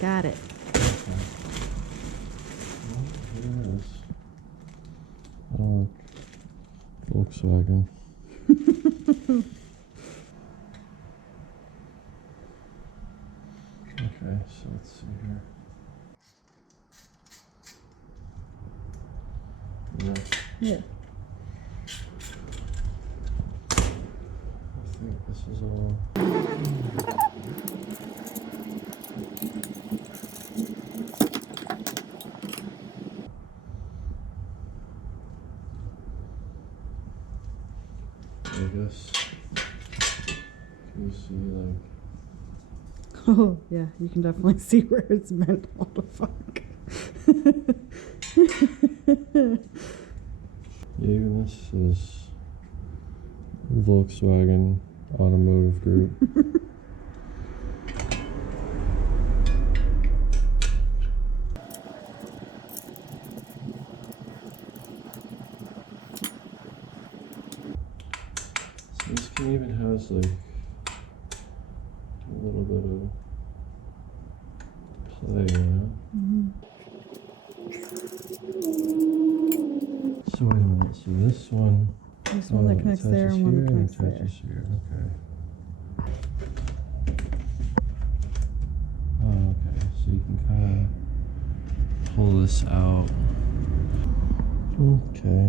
Got it. Okay. Well, here it is. Oh, Volkswagen. Okay, so let's see here. Yeah. I think this is all. I guess. Can you see, like. Oh, yeah, you can definitely see where it's meant all the fuck. Yeah, even this is Volkswagen Automotive Group. So this can even has like a little bit of play, you know? So wait a minute, so this one. There's one that connects there and one that connects there. Attaches here, okay. Oh, okay, so you can kind of pull this out. Okay.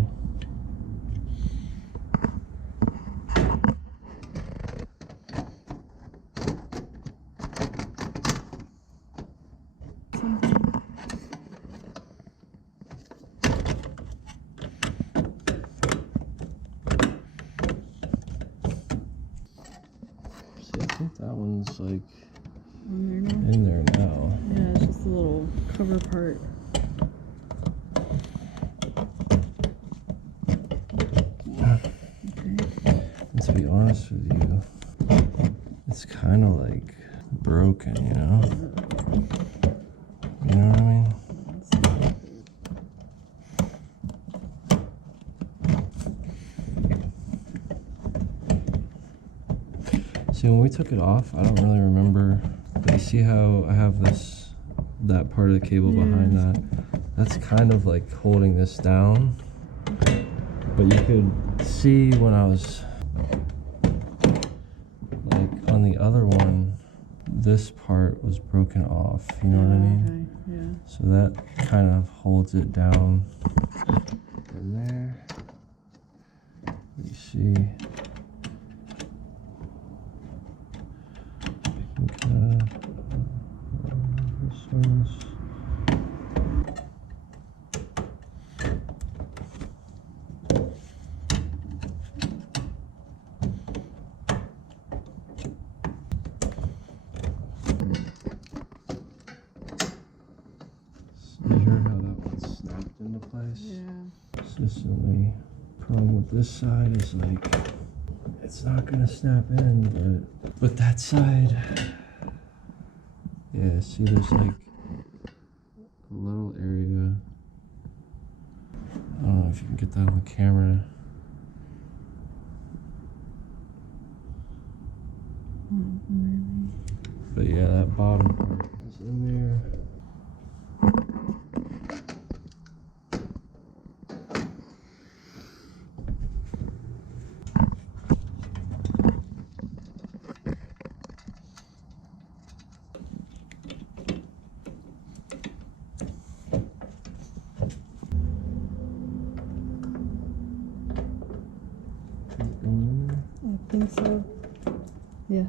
I think that one's like in there now. Yeah, it's just a little cover part. Okay. And to be honest with you, it's kind of like broken, you know? You know what I mean? See, when we took it off, I don't really remember. But you see how I have that part of the cable behind that? That's kind of like holding this down. But you could see when I was like on the other one, this part was broken off. You know what I mean? Okay, yeah. So that kind of holds it down. And there, you see. This one's. You heard how that one snapped into place? Yeah. Consistently. Problem with this side is like it's not gonna snap in, but that side, yeah. See, there's like a little area. I don't know if you can get that on the camera. But yeah, that bottom part is in there. I think so. Yeah.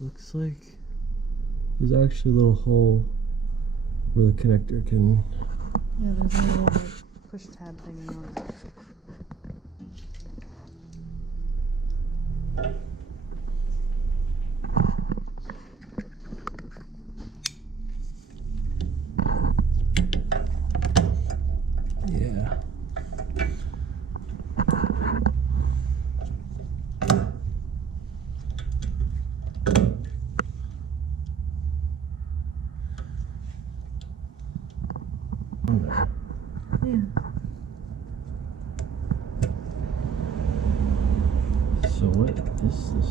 Looks like there's actually a little hole where the connector can. Yeah, there's a little like push tab thing on it. Yeah. Yeah. So what is this?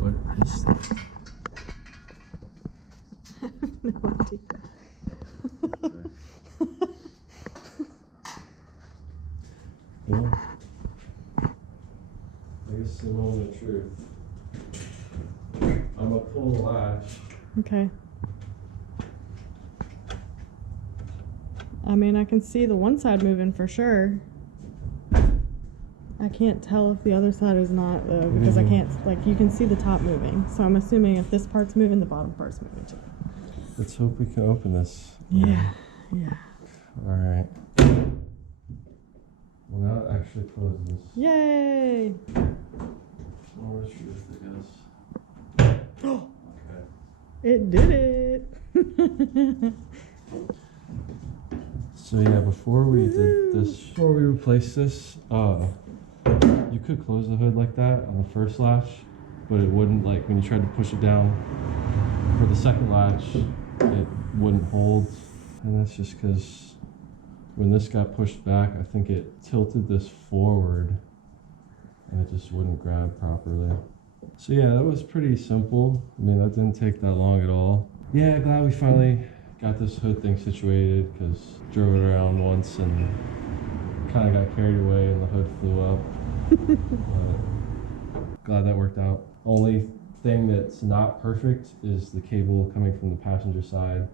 What is that? No idea. Well, I guess the moment of truth. I'm gonna pull the latch. Okay. I mean, I can see the one side moving for sure. I can't tell if the other side is not though, because I can't, like, you can see the top moving. So I'm assuming if this part's moving, the bottom part's moving too. Let's hope we can open this. Yeah. Yeah. All right. Well, now it actually closes. Yay! More truth, I guess. Okay. It did it! So yeah, before we replaced this, you could close the hood like that on the first latch, but it wouldn't, like when you tried to push it down for the second latch, it wouldn't hold. And that's just because when this got pushed back, I think it tilted this forward and it just wouldn't grab properly. So yeah, that was pretty simple. I mean, that didn't take that long at all. Yeah, glad we finally got this hood thing situated, because drove it around once and kind of got carried away and the hood flew up. But glad that worked out. Only thing that's not perfect is the cable coming from the passenger side.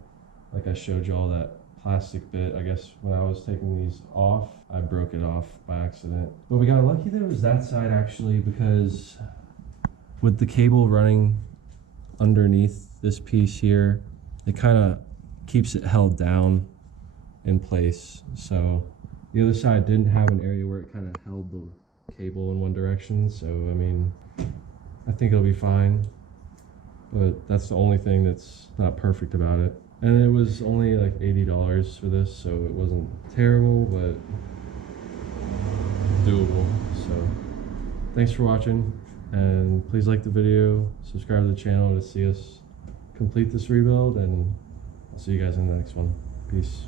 Like I showed you all that plastic bit. I guess when I was taking these off, I broke it off by accident. But we got lucky that it was that side actually, because with the cable running underneath this piece here, it kind of keeps it held down in place. So the other side didn't have an area where it kind of held the cable in one direction. So I mean, I think it'll be fine, but that's the only thing that's not perfect about it. And it was only like $80 for this, so it wasn't terrible, but doable. So thanks for watching, and please like the video, subscribe to the channel to see us complete this rebuild, and I'll see you guys in the next one. Peace.